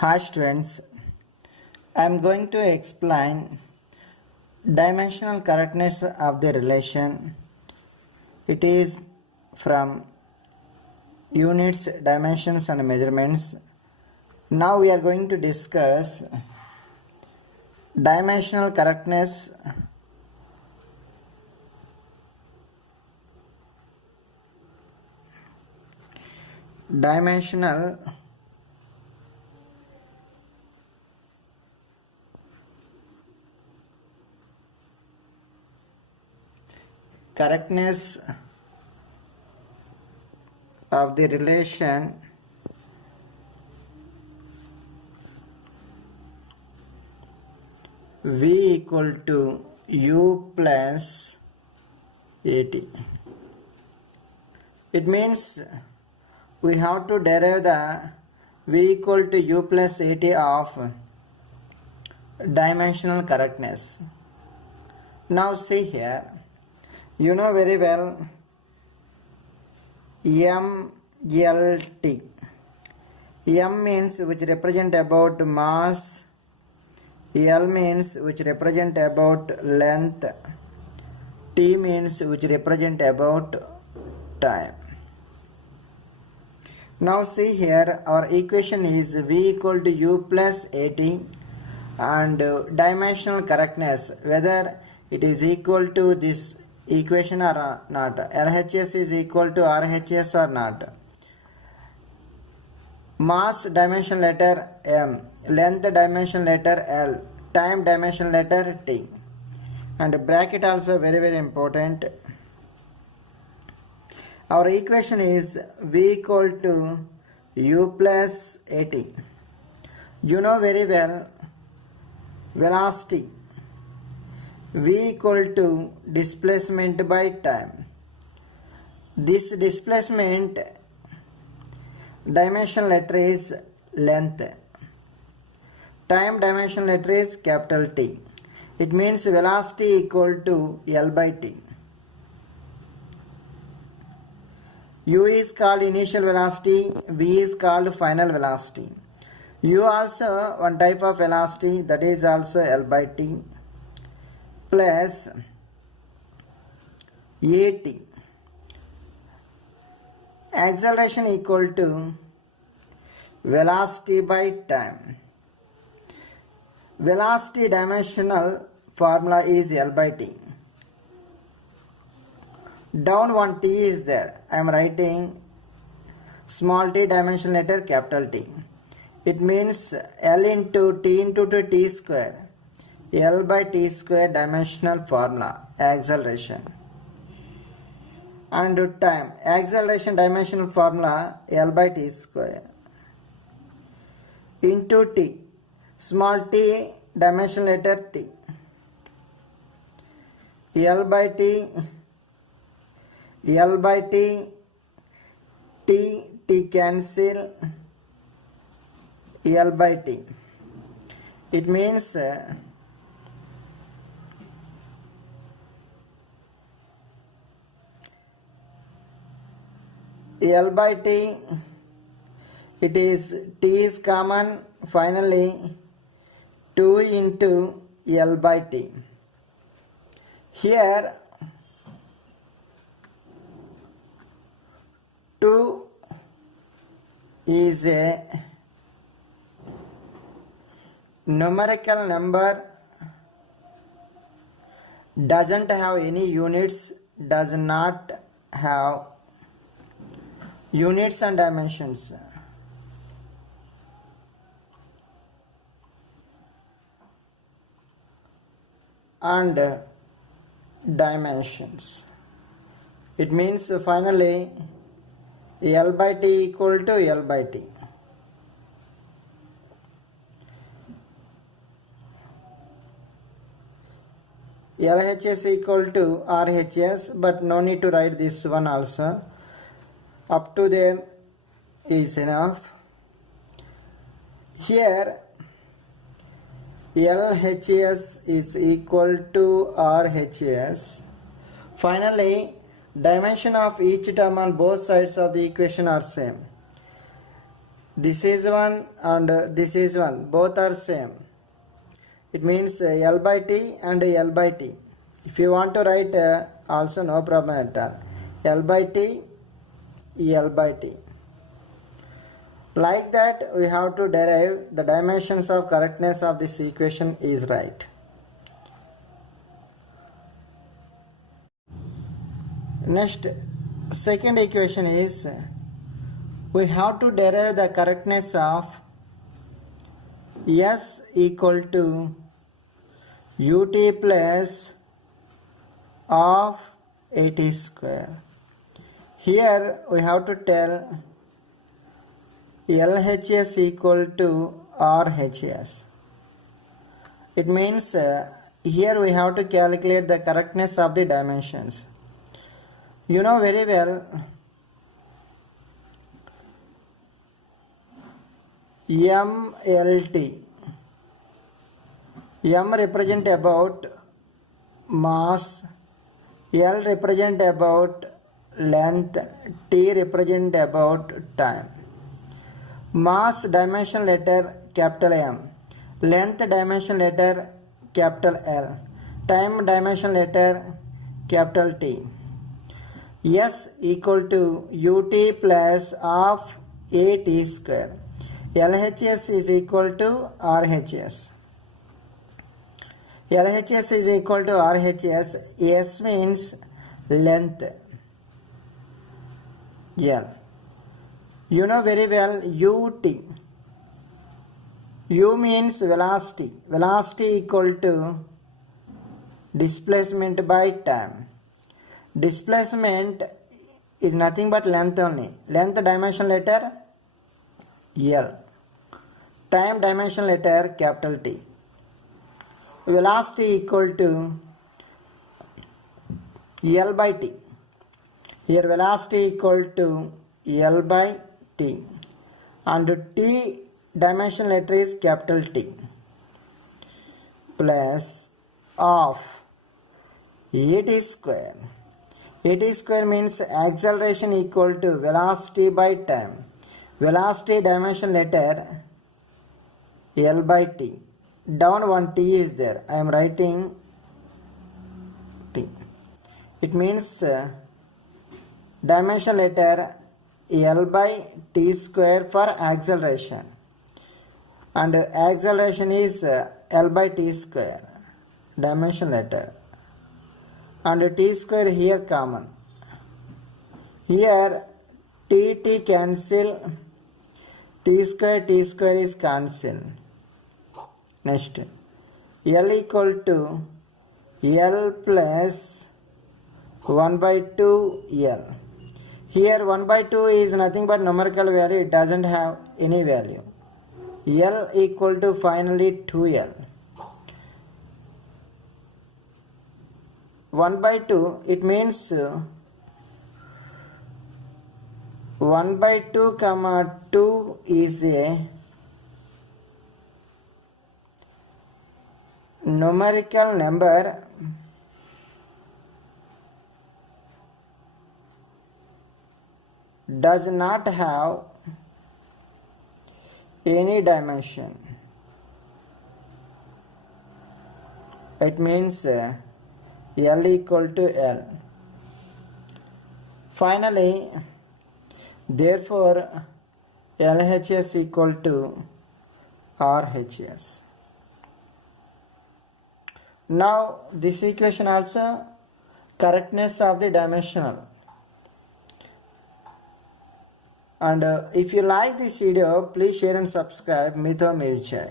Hi students, I am going to explain dimensional correctness of the relation. It is from units, dimensions and measurements. Now we are going to discuss dimensional correctness dimensional correctness of the relation v equal to u plus at. It means we have to derive the v equal to u plus at of dimensional correctness. Now see here, you know very well MLT. M means which represent about mass, L means which represent about length, T means which represent about time. Now see here, our equation is v equal to u plus at and dimensional correctness, whether it is equal to this equation or not. LHS is equal to RHS or not. Mass dimension letter M, length dimension letter L, time dimension letter T, and bracket also very important. Our equation is v equal to u plus at. You know very well velocity v equal to displacement by time. This displacement dimension letter is length. Time dimension letter is capital T. It means velocity equal to L by T. U is called initial velocity, V is called final velocity. U also one type of velocity, that is also L by T plus at. Acceleration equal to velocity by time. Velocity dimensional formula is L by T. Down one T is there. I am writing small t dimension letter capital T. It means L into T square. L by T square dimensional formula, acceleration. And time, acceleration dimensional formula, L by T square. Into T, small t dimension letter T. L by T, T cancel, L by T. It means L by T, it is T is common, finally 2 into L by T. Here 2 is a numerical number, doesn't have any units, does not have units and dimensions. And dimensions. It means finally L by T equal to L by T. LHS equal to RHS, but no need to write this one also. Up to there is enough. Here LHS is equal to RHS. Finally, dimension of each term on both sides of the equation are same. This is one and this is one. Both are same. It means L by T and L by T. If you want to write also no problem at all. L by T, L by T. Like that we have to derive the dimensions of correctness of this equation is right. Next, second equation is we have to derive the correctness of S equal to ut plus of AT square. Here we have to tell LHS equal to RHS. It means here we have to calculate the correctness of the dimensions. You know very well MLT. M represent about mass, L represent about length, T represent about time. Mass dimension letter capital M, length dimension letter capital L, time dimension letter capital T. S equal to ut plus of AT square. LHS is equal to RHS. LHS is equal to RHS. S means length. L. You know very well ut. U means velocity. Velocity equal to displacement by time. Displacement is nothing but length only. Length dimension letter L. Time dimension letter capital T. Velocity equal to L by T. Here velocity equal to L by T. And T dimension letter is capital T. Plus of AT square. AT square means acceleration equal to velocity by time. Velocity dimension letter L by T. Down one T is there. I am writing T. It means dimension letter L by T square for acceleration. And acceleration is L by T square. Dimension letter. And T square here common. Here T cancel. T square is cancel. Next, L equal to L plus 1 by 2 L. Here 1 by 2 is nothing but numerical value. It doesn't have any value. L equal to finally 2L. 1 by 2, it means 1 by 2 comma 2 is a numerical number does not have any dimension. It means L equal to L. Finally, therefore LHS equal to RHS. Now this equation also correctness of the dimensional. And if you like this video, please share and subscribe. Mitho Mirchai.